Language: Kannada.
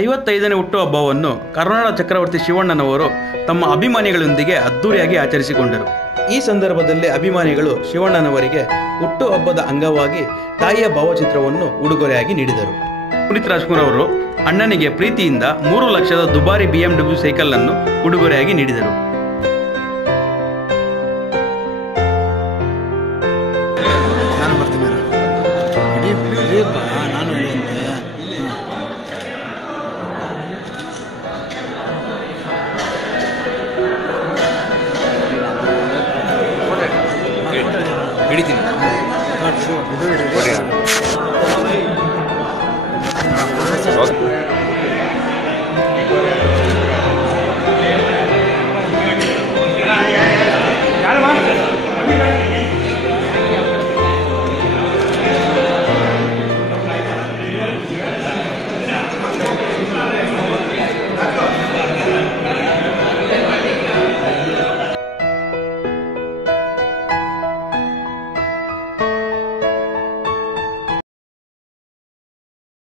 55ನೇ ಹುಟ್ಟುಹಬ್ಬವನ್ನು ಕರುನಾಡ ಚಕ್ರವರ್ತಿ ಶಿವಣ್ಣನವರು ತಮ್ಮ ಅಭಿಮಾನಿಗಳೊಂದಿಗೆ ಅದ್ದೂರಿಯಾಗಿ ಆಚರಿಸಿಕೊಂಡರು. ಈ ಸಂದರ್ಭದಲ್ಲಿ ಅಭಿಮಾನಿಗಳು ಶಿವಣ್ಣನವರಿಗೆ ಹುಟ್ಟುಹಬ್ಬದ ಅಂಗವಾಗಿ ತಾಯಿಯ ಭಾವಚಿತ್ರವನ್ನು ಉಡುಗೊರೆಯಾಗಿ ನೀಡಿದರು. ಪುನೀತ್ ರಾಜ್ಕುಮಾರ್ ಅವರು ಅಣ್ಣನಿಗೆ ಪ್ರೀತಿಯಿಂದ 3 ಲಕ್ಷದ ದುಬಾರಿ BMW ಸೈಕಲ್ ಅನ್ನು ಉಡುಗೊರೆಯಾಗಿ ನೀಡಿದರು.